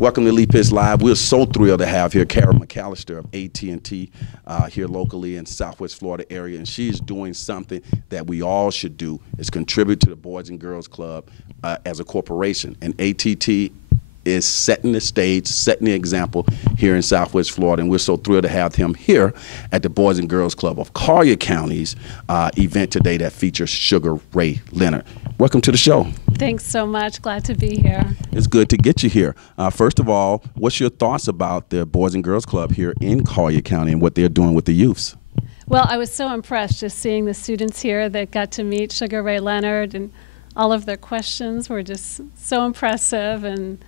Welcome to Leap Pitch Live. We're so thrilled to have here Kara McAllister of AT&T here locally in Southwest Florida area, and she's doing something that we all should do, is contribute to the Boys and Girls Club as a corporation. And AT&T is setting the stage, setting the example here in Southwest Florida, and we're so thrilled to have him here at the Boys and Girls Club of Collier County's event today that features Sugar Ray Leonard. Welcome to the show. Thanks so much. Glad to be here. It's good to get you here. First of all, what's your thoughts about the Boys and Girls Club here in Collier County and what they're doing with the youths? Well, I was so impressed just seeing the students here that got to meet Sugar Ray Leonard, and all of their questions were just so impressive and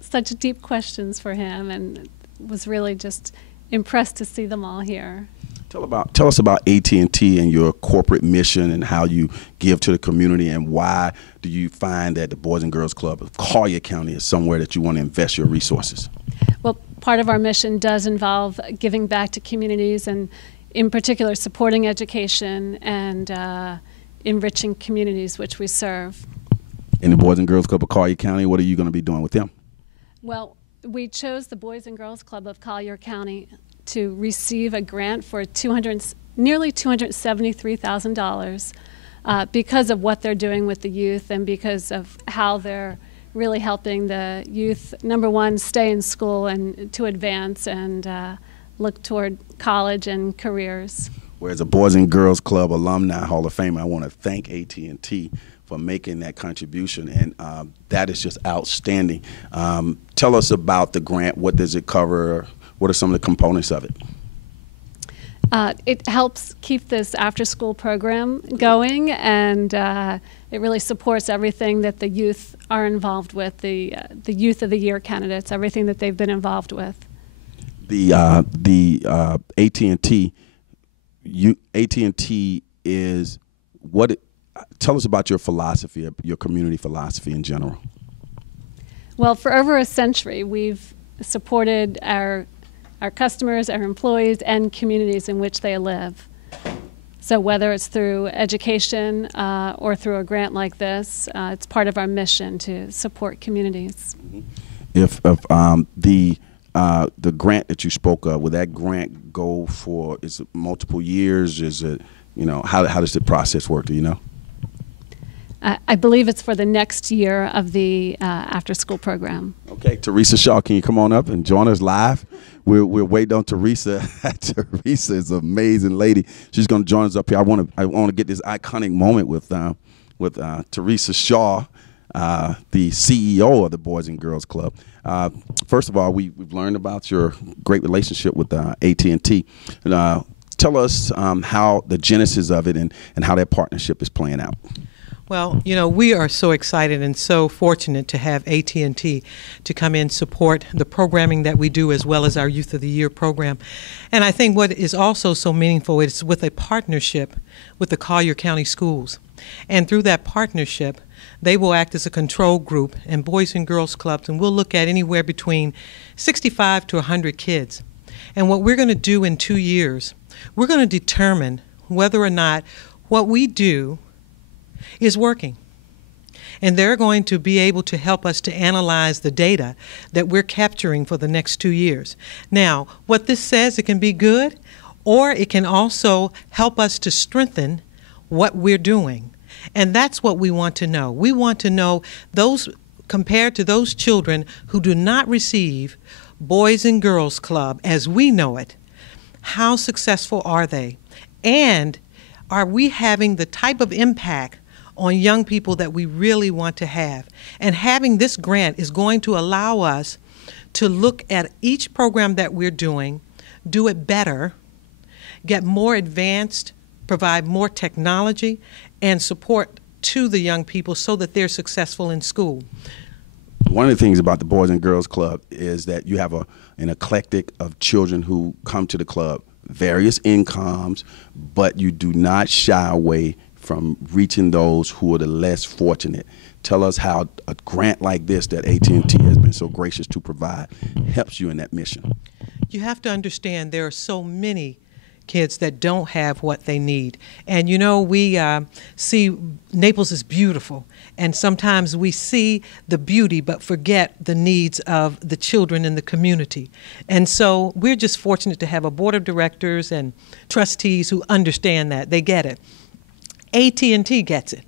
such deep questions for him, and was really just impressed to see them all here. Tell us about AT&T and your corporate mission and how you give to the community, and why do you find that the Boys and Girls Club of Collier County is somewhere that you want to invest your resources? Well, part of our mission does involve giving back to communities, and in particular supporting education and enriching communities which we serve. In the Boys and Girls Club of Collier County, what are you going to be doing with them? Well, we chose the Boys and Girls Club of Collier County to receive a grant for nearly $273,000 because of what they're doing with the youth, and because of how they're really helping the youth, number one, stay in school and to advance and look toward college and careers. Well, as a Boys and Girls Club Alumni Hall of Famer, I want to thank AT&T for making that contribution, and that is just outstanding. Tell us about the grant. What does it cover? What are some of the components of it? It helps keep this after-school program going, and it really supports everything that the youth are involved with, the Youth of the Year candidates, everything that they've been involved with. The AT&T is what? Tell us about your philosophy, your community philosophy in general. Well, for over a century, we've supported our customers, our employees, and communities in which they live. So whether it's through education or through a grant like this, it's part of our mission to support communities. If the grant that you spoke of, will that grant go for, is it multiple years? Is it, how does the process work? Do you know? I believe it's for the next year of the after-school program. Okay, Theresa Shaw, can you come on up and join us live? We're waiting on Theresa. Theresa is an amazing lady. She's going to join us up here. I want to get this iconic moment with Theresa Shaw, the CEO of the Boys and Girls Club. First of all, we've learned about your great relationship with AT&T. Tell us how the genesis of it and how that partnership is playing out. Well, we are so excited and so fortunate to have AT&T to come in, support the programming that we do, as well as our Youth of the Year program. And I think what is also so meaningful is with a partnership with the Collier County Schools. And through that partnership, they will act as a control group and Boys and Girls Clubs, and we'll look at anywhere between 65 to 100 kids. And what we're going to do in 2 years, we're going to determine whether or not what we do is working. And they're going to be able to help us to analyze the data that we're capturing for the next 2 years. Now, what this says, it can be good, or it can also help us to strengthen what we're doing. And that's what we want to know. We want to know those, compared to those children who do not receive Boys and Girls Club as we know it, how successful are they? And are we having the type of impact on young people that we really want to have? And having this grant is going to allow us to look at each program that we're doing, do it better, get more advanced, provide more technology and support to the young people so that they're successful in school. One of the things about the Boys and Girls Club is that you have an eclectic of children who come to the club, various incomes, but you do not shy away from reaching those who are the less fortunate. Tell us how a grant like this that AT&T has been so gracious to provide helps you in that mission. You have to understand there are so many kids that don't have what they need. And you know, we see Naples is beautiful, and sometimes we see the beauty but forget the needs of the children in the community. And so we're just fortunate to have a board of directors and trustees who understand that. They get it. AT&T gets it.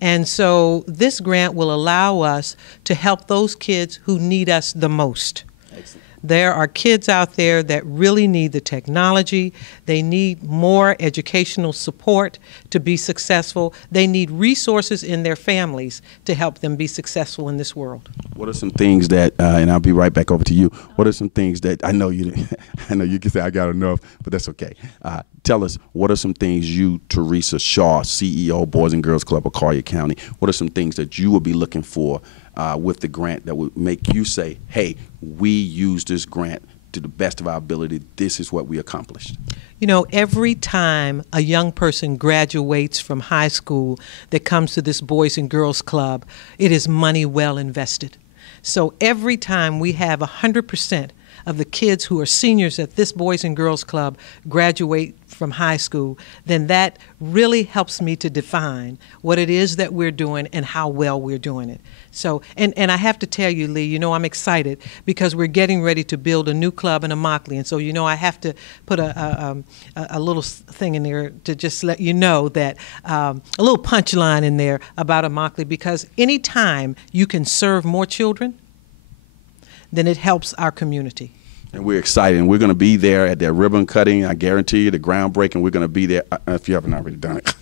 And so this grant will allow us to help those kids who need us the most. Excellent. There are kids out there that really need the technology. They need more educational support to be successful. They need resources in their families to help them be successful in this world. What are some things that, and I'll be right back over to you. What are some things that I know you can say I got enough, but that's okay. Tell us, what are some things you, Theresa Shaw, CEO, Boys and Girls Club of Collier County, what are some things that you would be looking for with the grant that would make you say, hey, we use this grant to the best of our ability. This is what we accomplished. You know, every time a young person graduates from high school that comes to this Boys and Girls Club, it is money well invested. So every time we have 100% of the kids who are seniors at this Boys and Girls Club graduate from high school, then that really helps me to define what it is that we're doing and how well we're doing it. So, and I have to tell you, Lee, you know, I'm excited because we're getting ready to build a new club in Immokalee. And so, you know, I have to put a little thing in there to just let you know that, a little punchline in there about Immokalee, because anytime you can serve more children, then it helps our community. And we're excited. And we're going to be there at that ribbon cutting. I guarantee you, the groundbreaking. We're going to be there if you haven't already done it.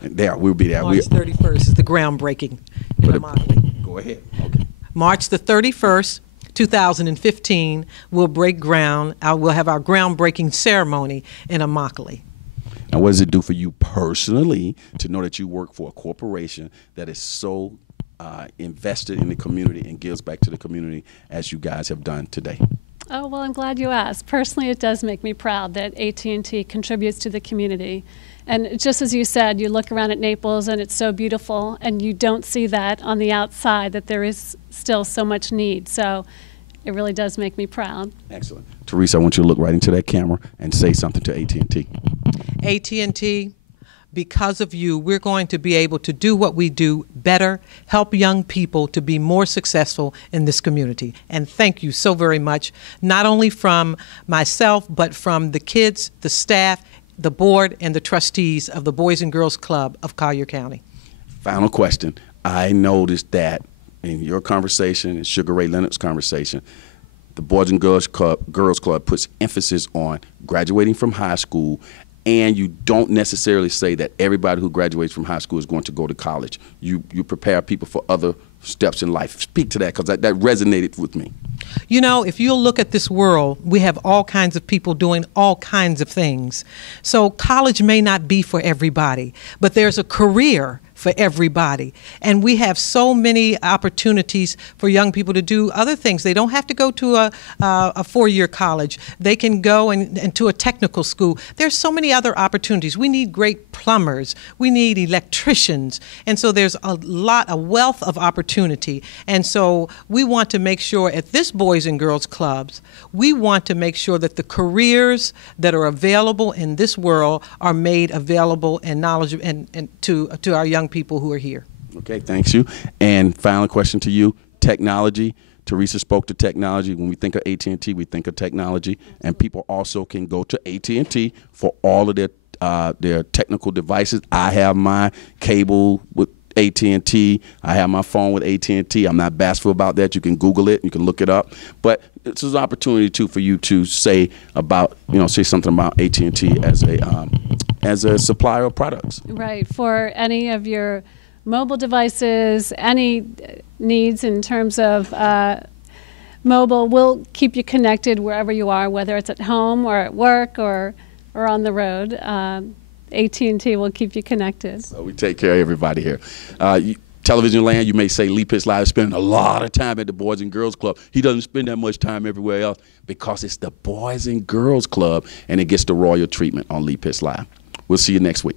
There, we'll be there. March 31st is the groundbreaking in Immokalee. Go ahead. Okay. March the 31st, 2015, we'll break ground. We'll have our groundbreaking ceremony in Immokalee. Now, what does it do for you personally to know that you work for a corporation that is so invested in the community and gives back to the community as you guys have done today? Oh, well, I'm glad you asked. Personally, it does make me proud that AT&T contributes to the community. And just as you said, you look around at Naples and it's so beautiful, and you don't see that on the outside, that there is still so much need. So it really does make me proud. Excellent. Theresa, I want you to look right into that camera and say something to AT&T. AT&T, because of you, we're going to be able to do what we do better, help young people to be more successful in this community. And thank you so very much, not only from myself, but from the kids, the staff, the board, and the trustees of the Boys and Girls Club of Collier County. Final question. I noticed that in your conversation and Sugar Ray Leonard's conversation, the Boys and Girls Club puts emphasis on graduating from high school, and you don't necessarily say that everybody who graduates from high school is going to go to college. You prepare people for other steps in life. Speak to that, because that resonated with me. You know, if you'll look at this world, we have all kinds of people doing all kinds of things. So college may not be for everybody, but there's a career for everybody. And we have so many opportunities for young people to do other things. They don't have to go to a four-year college. They can go into a technical school. There's so many other opportunities. We need great plumbers. We need electricians. And so there's a wealth of opportunity. And so we want to make sure at this Boys and Girls Clubs, we want to make sure that the careers that are available in this world are made available and knowledgeable and to our young people who are here. Okay, thanks you. And final question to you, technology. Theresa spoke to technology. When we think of AT&T, we think of technology, and people also can go to AT&T for all of their technical devices. I have my cable with AT&T. I have my phone with AT&T. I'm not bashful about that. You can Google it. You can look it up. But this is an opportunity too for you to say something about AT&T as a supplier of products. Right. For any of your mobile devices, any needs in terms of mobile, we'll keep you connected wherever you are, whether it's at home or at work or on the road. AT&T will keep you connected. So we take care of everybody here. Television land, you may say Lee Pitts Live is spending a lot of time at the Boys and Girls Club. He doesn't spend that much time everywhere else because it's the Boys and Girls Club, and it gets the royal treatment on Lee Pitts Live. We'll see you next week.